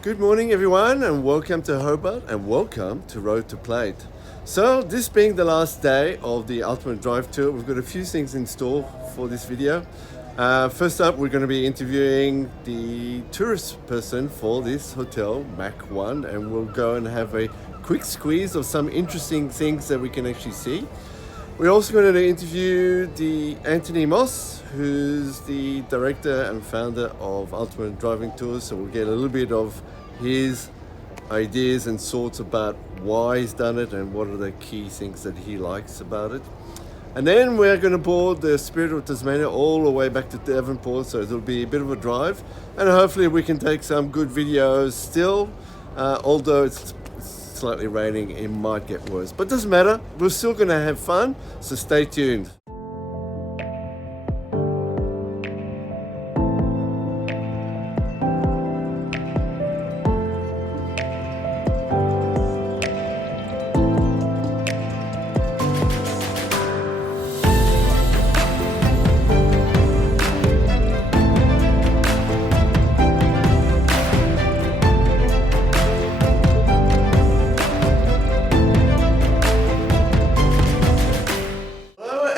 Good morning everyone and welcome to Hobart and welcome to Road to Plate. So this being the last day of the Ultimate Drive Tour, we've got a few things in store for this video. First up, we're going to be interviewing the tourist person for this hotel, MACq, and we'll go and have a quick squeeze of some interesting things that we can actually see. We're also going to interview the Anthony Moss, who's the director and founder of Ultimate Driving Tours, so we'll get a little bit of his ideas and thoughts about why he's done it and what are the key things that he likes about it. And then we're going to board the Spirit of Tasmania all the way back to Devonport, so it'll be a bit of a drive, and hopefully we can take some good videos still, although it's slightly raining, it might get worse, but doesn't matter, we're still going to have fun, so stay tuned.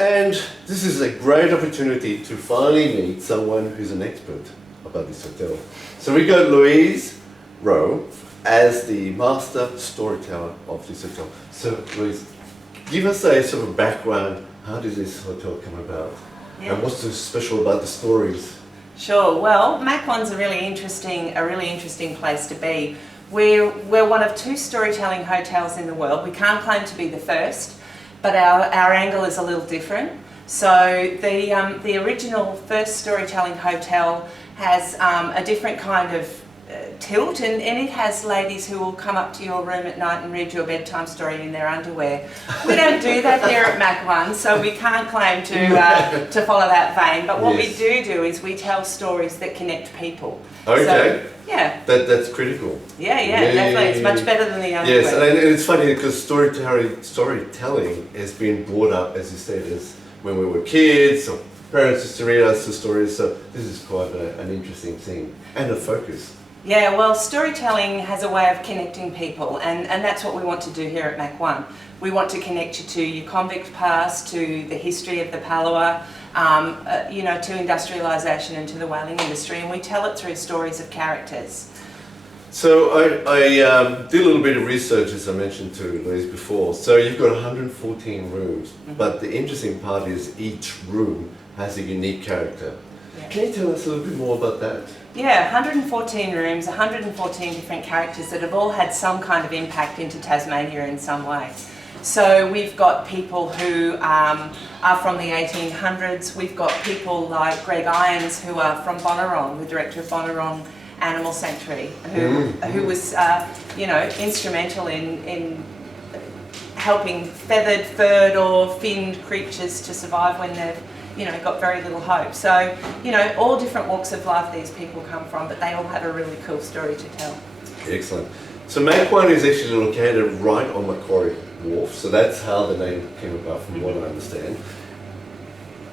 And this is a great opportunity to finally meet someone who's an expert about this hotel. So we got Louise Rowe as the master storyteller of this hotel. So Louise, give us a sort of background. How did this hotel come about? Yeah. And what's so special about the stories? Sure. Well, MACq's a really interesting place to be. We're one of two storytelling hotels in the world. We can't claim to be the first, but our angle is a little different. So the original first storytelling hotel has a different kind of tilt, and it has ladies who will come up to your room at night and read you a bedtime story in their underwear. We don't do that here at MACq, so we can't claim to follow that vein. But what we do is we tell stories that connect people. Okay. So, yeah. That's critical. Yeah, definitely. It's much better than the underwear. Yes, and it's funny because storytelling has been brought up, as you said, as when we were kids, or parents used to read us the stories, so this is quite an interesting thing, and a focus. Yeah, well, storytelling has a way of connecting people, and that's what we want to do here at MACq. We want to connect you to your convict past, to the history of the Palawa, to industrialisation and to the whaling industry, and we tell it through stories of characters. So I did a little bit of research, as I mentioned to Louise before. So you've got 114 rooms, but the interesting part is each room has a unique character. Yeah. Can you tell us a little bit more about that? Yeah, 114 rooms, 114 different characters that have all had some kind of impact into Tasmania in some way. So we've got people who are from the 1800s. We've got people like Greg Irons, who are from Bonorong, the director of Bonorong Animal Sanctuary, who was instrumental in helping feathered, furred or finned creatures to survive when they've got very little hope. So all different walks of life these people come from, but they all have a really cool story to tell. Excellent. So MACq is actually located right on Macquarie Wharf, so that's how the name came about from what I understand.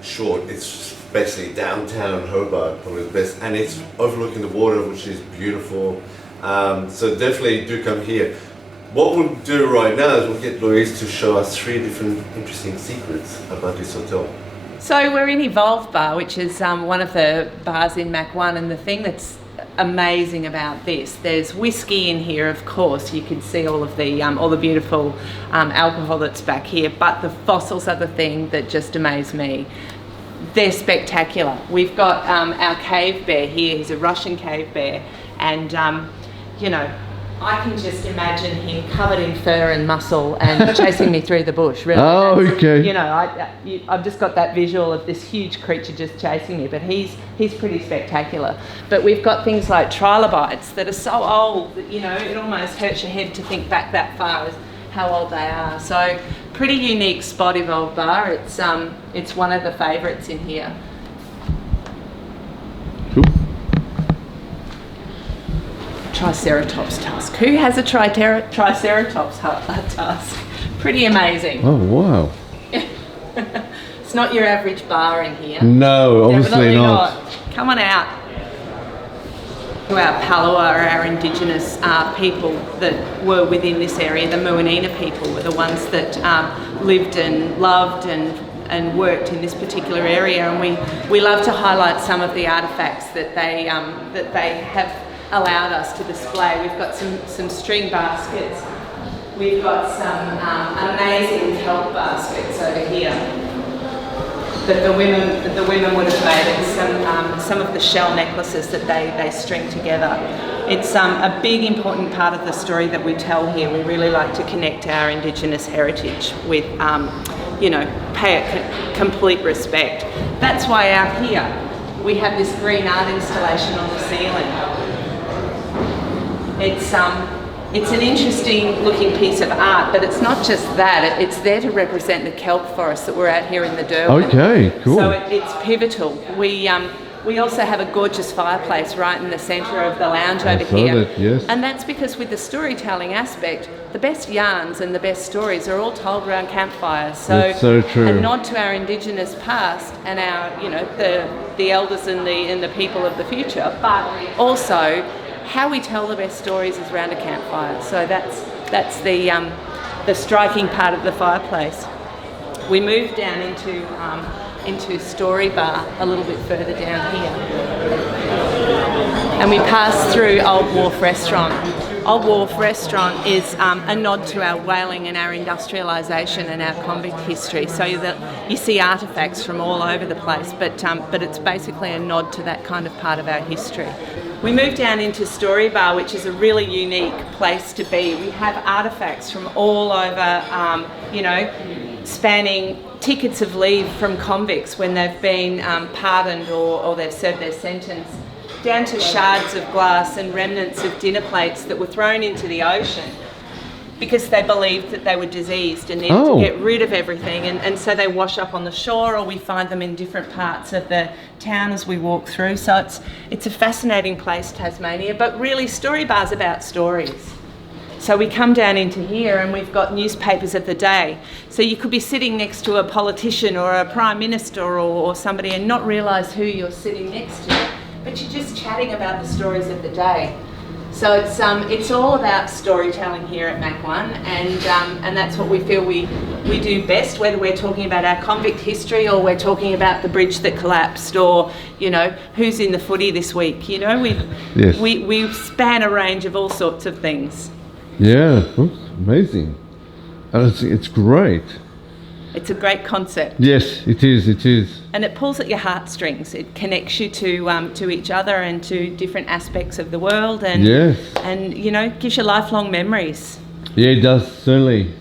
Short, it's basically downtown Hobart, probably the best, and it's overlooking the water, which is beautiful. So definitely do come here. What we'll do right now is we'll get Louise to show us 3 different interesting secrets about this hotel. So we're in Evolve Bar, which is one of the bars in MACq, and the thing that's amazing about this, there's whiskey in here, of course. You can see all of the beautiful alcohol that's back here, but the fossils are the thing that just amaze me. They're spectacular. We've got our cave bear here. He's a Russian cave bear, and I can just imagine him covered in fur and muscle and chasing me through the bush. Really. Oh, okay. I've just got that visual of this huge creature just chasing me, but he's pretty spectacular. But we've got things like trilobites that are so old that it almost hurts your head to think back that far as how old they are. So pretty unique spot, Evolve Bar. It's one of the favourites in here. Cool. Triceratops tusk. Who has a Triceratops tusk? Pretty amazing. Oh, wow. It's not your average bar in here. No, obviously Definitely not. Come on out. our Palawa, or our Indigenous people that were within this area. The Muanina people were the ones that lived and loved and worked in this particular area, and we love to highlight some of the artefacts that they have allowed us to display. We've got some string baskets. We've got some amazing kelp baskets over here that the women would have made, and some of the shell necklaces that they string together. It's a big important part of the story that we tell here. We really like to connect our Indigenous heritage with, pay it complete respect. That's why out here we have this green art installation on the ceiling. It's an interesting looking piece of art, but it's not just that. It's there to represent the kelp forest that we're at here in the Derwent. Okay, cool. So it's pivotal. We also have a gorgeous fireplace right in the centre of the lounge over here. That, yes. And that's because with the storytelling aspect, the best yarns and the best stories are all told around campfires. So, that's so true. A nod to our Indigenous past and our, the elders and the people of the future, but also how we tell the best stories is around a campfire. So that's the striking part of the fireplace. We move down into Story Bar a little bit further down here, and we pass through Old Wharf Restaurant. Old Wharf Restaurant is a nod to our whaling and our industrialisation and our convict history. So that you see artefacts from all over the place, but it's basically a nod to that kind of part of our history. We move down into Story Bar, which is a really unique place to be. We have artefacts from all over, spanning tickets of leave from convicts when they've been pardoned or they've served their sentence, down to shards of glass and remnants of dinner plates that were thrown into the ocean because they believed that they were diseased and needed to get rid of everything, and so they wash up on the shore, or we find them in different parts of the town as we walk through. So it's a fascinating place, Tasmania, but really Story Bar's about stories. So we come down into here and we've got newspapers of the day. So you could be sitting next to a politician or a prime minister or somebody and not realise who you're sitting next to, but you're just chatting about the stories of the day. So it's all about storytelling here at MACq, and that's what we feel we do best, whether we're talking about our convict history or we're talking about the bridge that collapsed, or who's in the footy this week. We span a range of all sorts of things. Yeah, amazing. It's great. It's a great concept. Yes, it is. And it pulls at your heartstrings. It connects you to each other and to different aspects of the world, and gives you lifelong memories. Yeah, it does, certainly.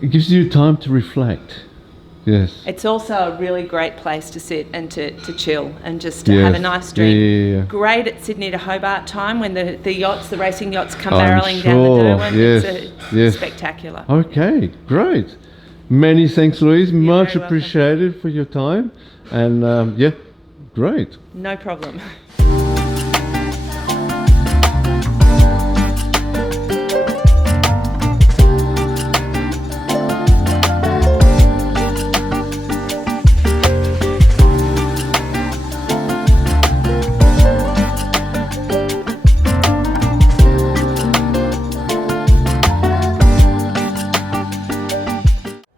It gives you time to reflect. Yes. It's also a really great place to sit and to chill and just to have a nice drink. Yeah. Great at Sydney to Hobart time when the racing yachts come barrelling down the Derwent. Yes. It's spectacular. Okay, great. Many thanks, Louise. You're Much very welcome. appreciated for your time. And great. No problem.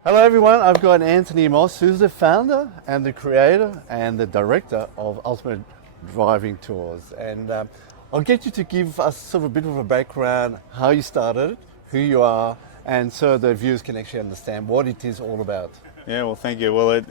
Hello everyone, I've got Anthony Moss, who's the founder and the creator and the director of Ultimate Driving Tours. And I'll get you to give us sort of a bit of a background, how you started, who you are, and so the viewers can actually understand what it is all about. Yeah, well, thank you. Well,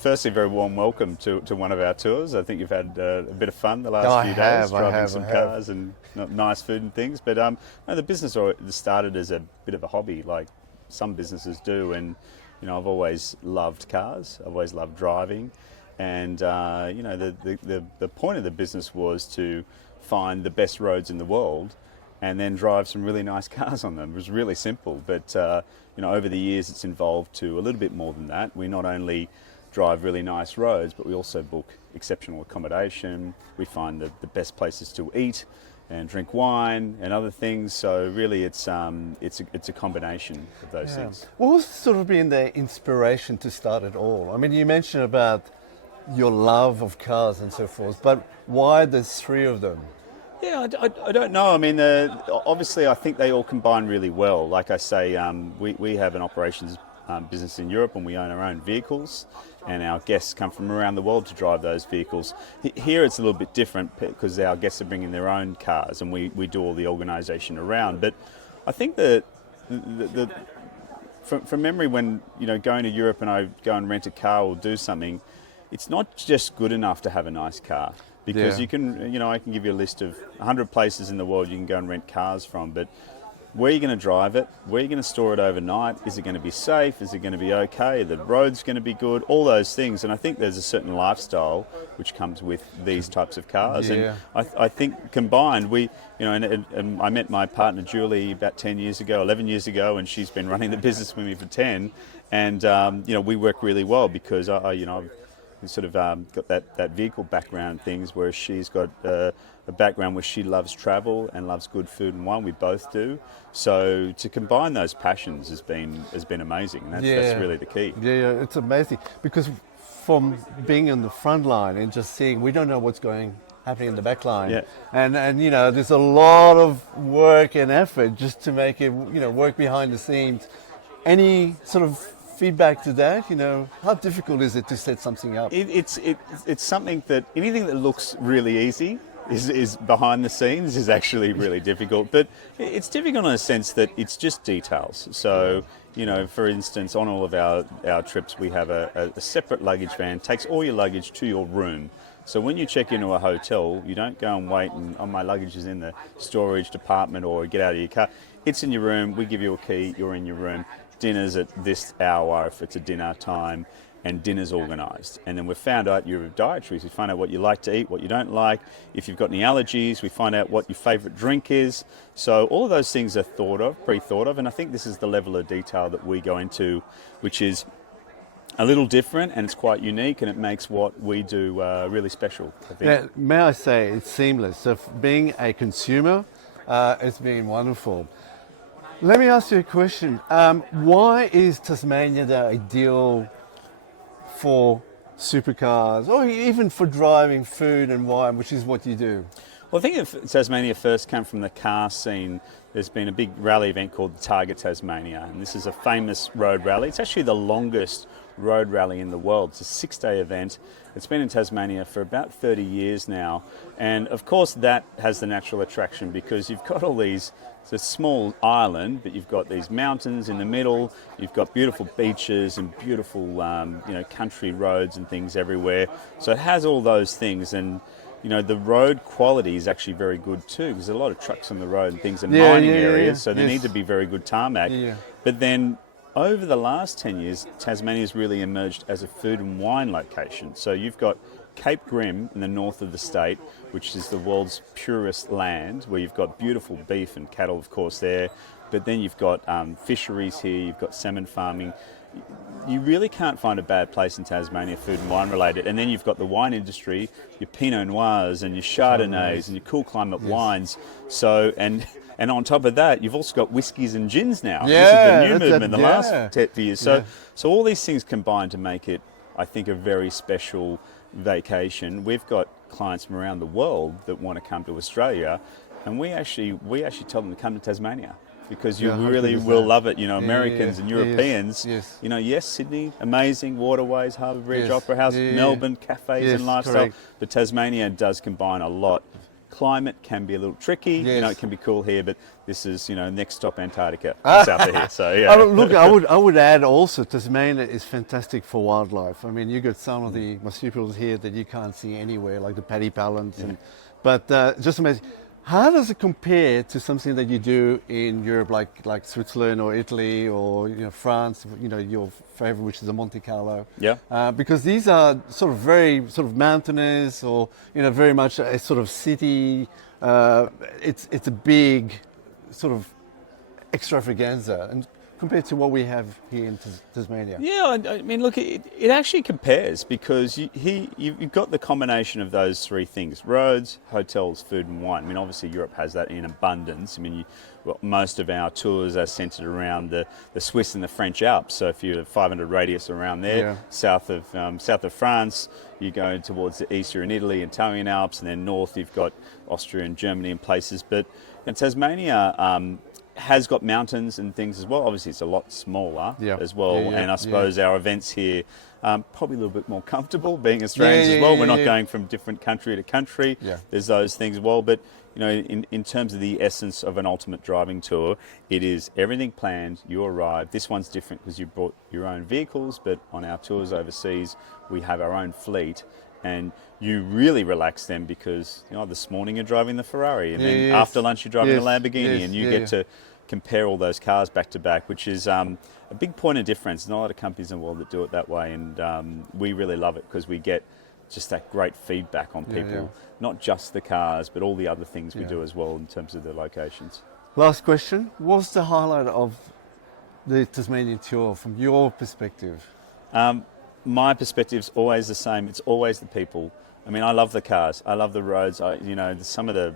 firstly, very warm welcome to one of our tours. I think you've had a bit of fun the last few days, driving some cars and nice food and things. But the business started as a bit of a hobby, like some businesses do, and I've always loved cars. I've always loved driving, and the point of the business was to find the best roads in the world, and then drive some really nice cars on them. It was really simple, but over the years it's evolved to a little bit more than that. We not only drive really nice roads, but we also book exceptional accommodation. We find the best places to eat and drink wine and other things. So really it's a combination of those things. What was sort of been the inspiration to start it all? I mean, you mentioned about your love of cars and so forth, but why there's three of them? Yeah, I don't know. I mean, obviously, I think they all combine really well. Like I say, we have an operations business in Europe, and we own our own vehicles, and our guests come from around the world to drive those vehicles. Here it's a little bit different because our guests are bringing their own cars, and we do all the organisation around. But I think that from memory, when going to Europe and I go and rent a car or do something, it's not just good enough to have a nice car. Because you can, I can give you a list of 100 places in the world you can go and rent cars from, but where are you going to drive it? Where are you going to store it overnight? Is it going to be safe? Is it going to be okay? The road's going to be good? All those things. And I think there's a certain lifestyle which comes with these types of cars. Yeah. And I think combined, and I met my partner Julie about 10 years ago, 11 years ago, and she's been running the business with me for 10. And, we work really well because I've sort of got that vehicle background and things, whereas she's got a background where she loves travel and loves good food and wine. We both do. So to combine those passions has been amazing, and that's really the key. Yeah, it's amazing because from being on the front line and just seeing, we don't know what's happening in the back line. Yeah. And there's a lot of work and effort just to make it, work behind the scenes. Any sort of feedback to that? How difficult is it to set something up? It's something that anything that looks really easy is behind the scenes is actually really difficult. But it's difficult in a sense that it's just details. So, for instance, on all of our trips, we have a separate luggage van, takes all your luggage to your room. So when you check into a hotel, you don't go and wait and, my luggage is in the storage department, or get out of your car. It's in your room. We give you a key. You're in your room. Dinner's at this hour if it's a dinner time, and dinner's organised. And then we've found out your dietaries. We find out what you like to eat, what you don't like. If you've got any allergies, we find out what your favourite drink is. So all of those things are pre-thought of, and I think this is the level of detail that we go into, which is a little different, and it's quite unique, and it makes what we do really special, I think. Now, may I say, it's seamless. So being a consumer, it's been wonderful. Let me ask you a question. Why is Tasmania the ideal for supercars, or even for driving food and wine, which is what you do? Well, I think if Tasmania first came from the car scene, there's been a big rally event called the Target Tasmania, and this is a famous road rally. It's actually the longest road rally in the world. It's a 6-day event. It's been in Tasmania for about 30 years now, and of course that has the natural attraction because you've got all these. It's a small island, but you've got these mountains in the middle. You've got beautiful beaches and beautiful, country roads and things everywhere. So it has all those things, and the road quality is actually very good too, because there's a lot of trucks on the road and things in mining areas, so they need to be very good tarmac. Yeah. But then over the last 10 years, Tasmania has really emerged as a food and wine location. So you've got Cape Grim in the north of the state, which is the world's purest land, where you've got beautiful beef and cattle, of course, there. But then you've got fisheries here, you've got salmon farming. You really can't find a bad place in Tasmania, food and wine related. And then you've got the wine industry, your Pinot Noirs and your Chardonnays and your cool climate wines. So, and on top of that, you've also got whiskies and gins now. Yeah, this is the new movement in the last 10 years. So, Yeah. so all these things combine to make it, I think, a very special vacation. We've got clients from around the world that want to come to Australia, and we actually tell them to come to Tasmania, because you really will love it. Americans and Europeans, yes, Sydney, amazing, waterways, Harbour Bridge, Opera House, Melbourne, cafes and lifestyle. Correct. But Tasmania does combine a lot. Climate can be a little tricky, it can be cool here, but this is, next stop Antarctica, south of here, so yeah. Look, I would add also, Tasmania is fantastic for wildlife. I mean, you got some of the marsupials here that you can't see anywhere, like the paddy pallants, but just amazing. How does it compare to something that you do in Europe, like Switzerland or Italy or France? Your favorite, which is the Monte Carlo. Yeah. Because these are very mountainous, or very much a sort of city. It's a big sort of extravaganza. And compared to what we have here in Tasmania? Yeah, I mean, look, it actually compares because you've got the combination of those three things: roads, hotels, food and wine. I mean, obviously Europe has that in abundance. I mean, most of our tours are centred around the Swiss and the French Alps. So if you're 500 radius around there, south of France, you go towards the east, you're in Italy, Italian Alps, and then north you've got Austria and Germany and places. But Tasmania has got mountains and things as well. Obviously, it's a lot smaller as well, and I suppose our events here probably a little bit more comfortable, being Australians as well. We're not going from different country to country. There's those things as well, but you know, in terms of the essence of an ultimate driving tour, it is everything planned. You arrive. This one's different because you brought your own vehicles, but on our tours overseas, we have our own fleet. And you really relax them because, you know, this morning you're driving the Ferrari, and then after lunch you're driving the Lamborghini, and you get to compare all those cars back to back, which is a big point of difference. Not a lot of companies in the world that do it that way, and we really love it because we get just that great feedback on people, not just the cars, but all the other things we do as well in terms of the locations. Last question, what's the highlight of the Tasmanian tour from your perspective? My perspective's always the same. It's always the people. I mean, I love the cars. I love the roads. Some of the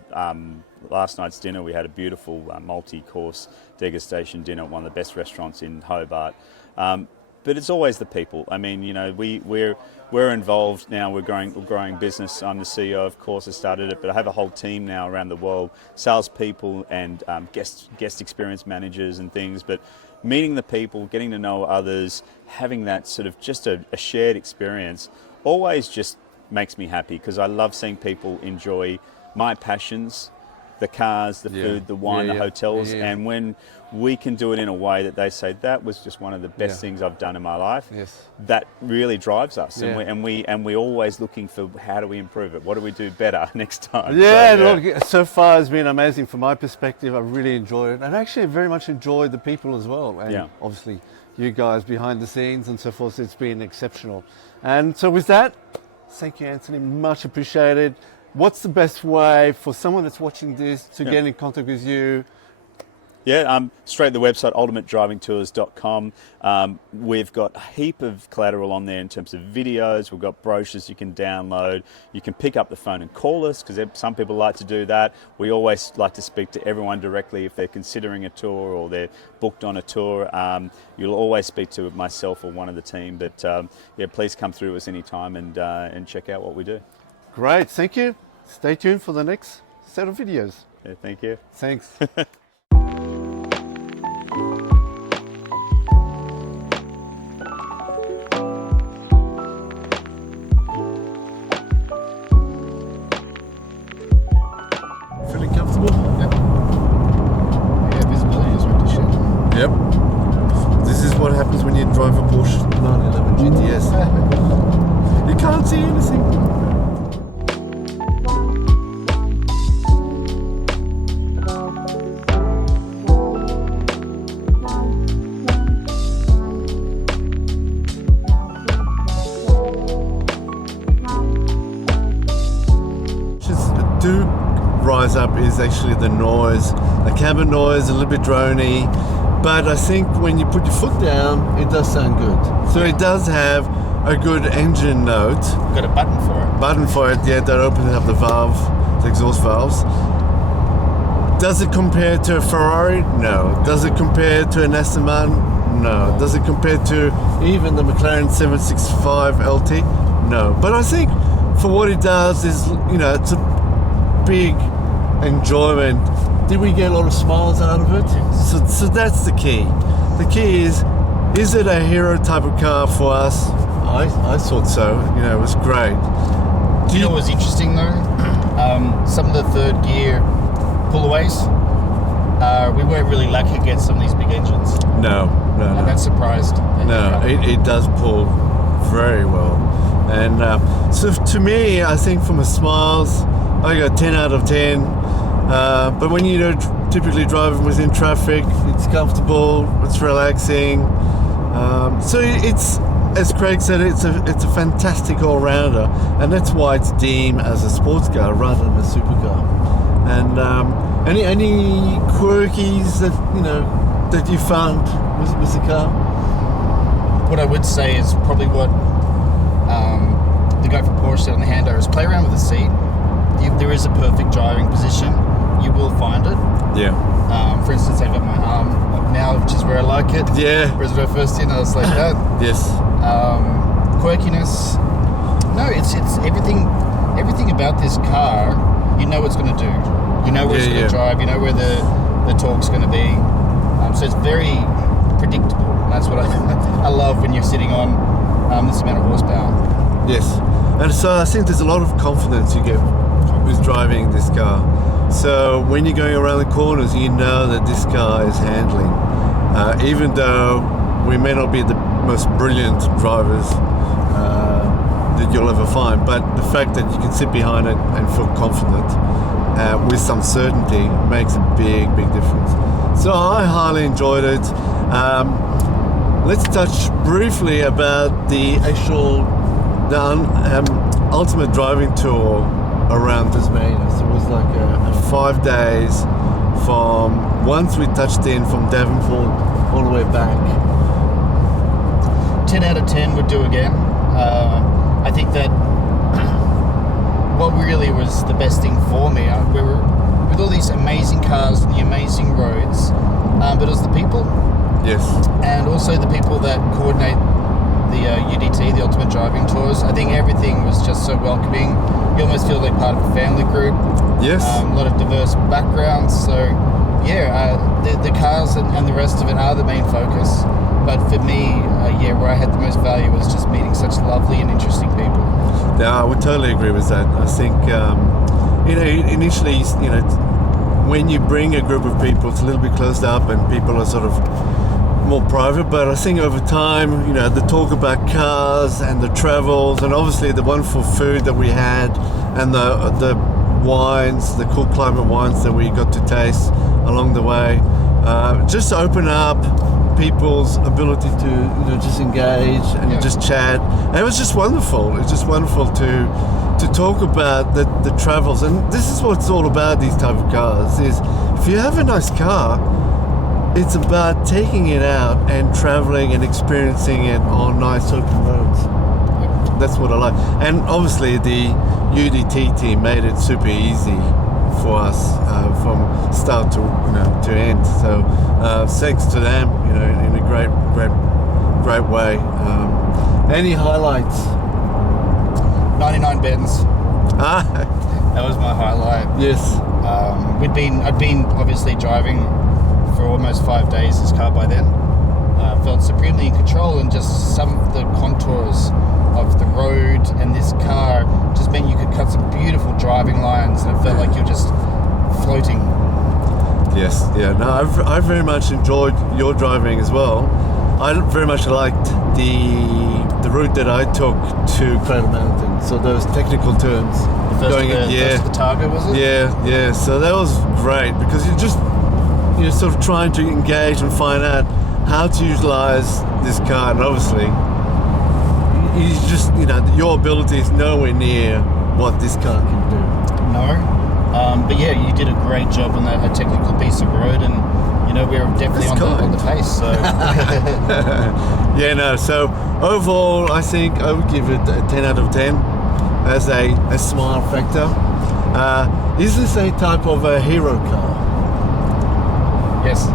last night's dinner, we had a beautiful multi-course degustation dinner at one of the best restaurants in Hobart. But it's always the people. I mean, you know, we're involved now. We're growing business. I'm the CEO, of course. I started it, but I have a whole team now around the world, salespeople and guest experience managers and things. But meeting the people, getting to know others, having that sort of just a shared experience always just makes me happy because I love seeing people enjoy my passions, the cars, the food, the wine, the hotels, and when we can do it in a way that they say that was just one of the best things I've done in my life, that really drives us, and we're always looking for how do we improve it, what do we do better next time. Look, so far it's been amazing from my perspective. I really enjoyed it, and actually very much enjoyed the people as well, and obviously you guys behind the scenes and so forth. It's been exceptional. And so with that, thank you, Anthony, much appreciated. What's the best way for someone that's watching this to get in contact with you? Straight to the website, ultimatedrivingtours.com. We've got a heap of collateral on there in terms of videos. We've got brochures you can download. You can pick up the phone and call us because some people like to do that. We always like to speak to everyone directly if they're considering a tour or they're booked on a tour. You'll always speak to myself or one of the team. But please come through us anytime and check out what we do. Great, thank you. Stay tuned for the next set of videos. Yeah, thank you. Thanks. Feeling comfortable? Yep. Yeah, visibility is really shit. Yep. This is what happens when you drive a Porsche 911 GTS. You can't see anything. Rise up is actually the noise, the cabin noise, a little bit drony, but I think when you put your foot down, it does sound good. So it does have a good engine note. Got a button for it. That opens up the valve, the exhaust valves. Does it compare to a Ferrari? No. Does it compare to an Aston Martin? No. Does it compare to even the McLaren 765 LT? No. But I think for what it does is, it's a big enjoyment. Did we get a lot of smiles out of it? So that's the key. The key is it a hero type of car for us? I thought so. It was great. Do you know what was interesting though? Some of the third gear pullaways, we weren't really lucky against some of these big engines. No. And that surprised. No, it does pull very well. And so to me, I think from the smiles, I got 10 out of 10. But when you're typically driving within traffic, it's comfortable, it's relaxing. So it's, as Craig said, it's a fantastic all-rounder, and that's why it's deemed as a sports car rather than a supercar. And any quirkies that that you found with the car? What I would say is probably what the guy from Porsche said on the handover is play around with the seat. There is a perfect driving position. You will find it. Yeah. For instance, I've got my arm up now, which is where I like it. Yeah. Whereas when I first in, I was like that. Yes. Quirkiness. No, it's everything about this car. You know what it's going to do. You know where it's going to drive. You know where the torque's going to be. So it's very predictable. And that's what I love when you're sitting on this amount of horsepower. Yes. And so I think there's a lot of confidence you get with driving this car. So when you're going around the corners, you know that this car is handling. Even though we may not be the most brilliant drivers that you'll ever find, but the fact that you can sit behind it and feel confident with some certainty makes a big difference. So I highly enjoyed it. Let's touch briefly about the ultimate driving tour around Tasmania. So it was like a 5 days from once we touched in from Devonport all the way back. 10 out of 10 would do again. I think that what really was the best thing for me, we were with all these amazing cars and the amazing roads, but it was the people. Yes. And also the people that coordinate the UDT, the Ultimate Driving Tours. I think everything was just so welcoming. You almost feel like part of a family group. Yes. A lot of diverse backgrounds. So, the cars and the rest of it are the main focus. But for me, where I had the most value was just meeting such lovely and interesting people. Yeah, I would totally agree with that. I think, initially, when you bring a group of people, it's a little bit closed up and people are sort of more private, but I think over time, the talk about cars and the travels and obviously the wonderful food that we had and the wines, the cool climate wines that we got to taste along the way, just open up people's ability to just engage and just chat. And it was just wonderful. It's just wonderful to talk about the travels. And this is what it's all about, these type of cars, is if you have a nice car, it's about taking it out and traveling and experiencing it on nice open roads. That's what I like. And obviously the UDT team made it super easy for us from start to end. So thanks to them, in a great way. Any highlights? 99 bends. That was my highlight. Yes. I'd been obviously driving for almost 5 days this car by then. Felt supremely in control, and just some of the contours of the road and this car just meant you could cut some beautiful driving lines, and it felt like you're just floating. Yes, yeah. No, I very much enjoyed your driving as well. I very much liked the route that I took to Cradle Mountain. So those technical turns. First of the Targa, was it? Yeah. So that was great because you're sort of trying to engage and find out how to utilize this car, and obviously you just your ability is nowhere near what this car can do. No, but you did a great job on that technical piece of road, and we were definitely on the pace. So So overall, I think I would give it a 10 out of 10 as a smile factor. Is this a type of a hero car? Yes.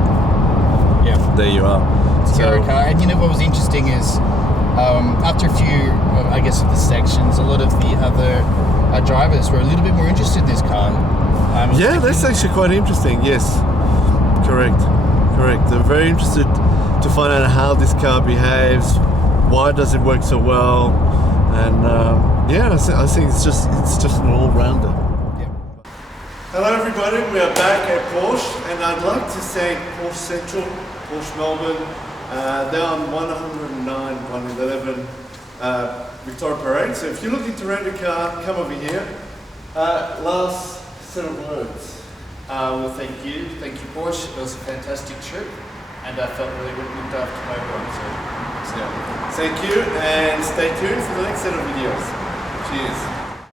Yeah. There you are. It's a hero car. And what was interesting is after a few, of the sections, a lot of the other drivers were a little bit more interested in this car. That's actually quite interesting. Yes. Correct. They're very interested to find out how this car behaves, why does it work so well, and I think it's just an all-rounder. Hello everybody, we are back at Porsche, and I'd like to thank Porsche Central, Porsche Melbourne. They're on 109, 111 Victoria Parade. So if you're looking to rent a car, come over here. Last set of words. Well, thank you, Porsche. It was a fantastic trip, and I felt really looked after by everyone. So, Thank you, and stay tuned for the next set of videos. Cheers.